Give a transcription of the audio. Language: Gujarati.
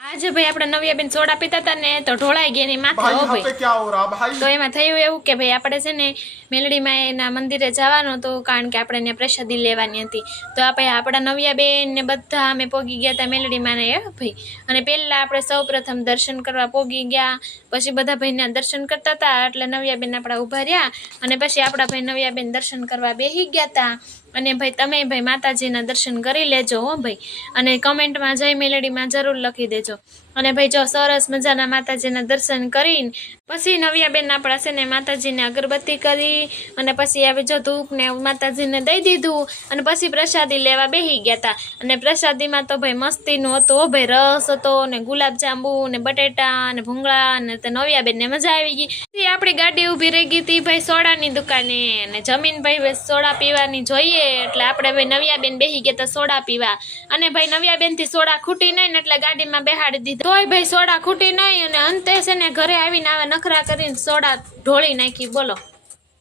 આજે ભાઈ આપણે નવ્યાબેન સોડા પીતા હતા ને તો ઢોળાઈ ગયા ની માથે હો ભાઈ. તો એમાં થયું એવું કે ભાઈ આપણે છે ને મેલડીમાં એના મંદિરે જવાનું હતું, કારણ કે આપણે ત્યાં પ્રસાદી લેવાની હતી. તો આપણે આપણા નવ્યાબેન ને બધા અમે પોગી ગયા હતા મેલડીમાં ને ભાઈ. અને પહેલા આપણે સૌ પ્રથમ દર્શન કરવા પોગી ગયા, પછી બધા ભાઈના દર્શન કરતા હતા એટલે નવ્યાબેન આપણા ઊભા રહ્યા. અને પછી આપણા ભાઈ નવ્યાબેન દર્શન કરવા બેસી ગયા હતા. અને ભાઈ તમે ભાઈ માતાજીના દર્શન કરી લેજો હો ભાઈ. અને કમેન્ટમાં જય મેલડીમાં જરૂર લખી દેજો. અને ભાઈ જો સરસ મજાના માતાજીના દર્શન કરીને પછી નવ્યાબેન આપણા છે ને માતાજીને અગરબત્તી કરી અને પછી હવે જો ધૂપ ને માતાજીને દઈ દીધું અને પછી પ્રસાદી લેવા બેસી ગયા હતા. અને પ્રસાદીમાં તો ભાઈ મસ્તીનું હતું હો ભાઈ, રસ હતો ને ગુલાબજાંબુ ને બટેટા ને ભૂંગળા ને તે નવ્યાબેનને મજા આવી ગઈ. પછી આપણી ગાડી ઊભી રહી ગઈ હતી ભાઈ સોડાની દુકાને, અને જમીન ભાઈ સોડા પીવાની જોઈએ એટલે આપણે ભાઈ નવ્યાબેન બેસી ગયા હતા સોડા પીવા. અને ભાઈ નવ્યાબેન થી સોડા ખૂટી નહીં ને એટલે ગાડીમાં બેહાડી દીધી. તોય ભાઈ સોડા ખૂટી નહીં અને અંતે છે ને ઘરે આવીને આવા નખરા કરીને સોડા ઢોળી નાખી. બોલો.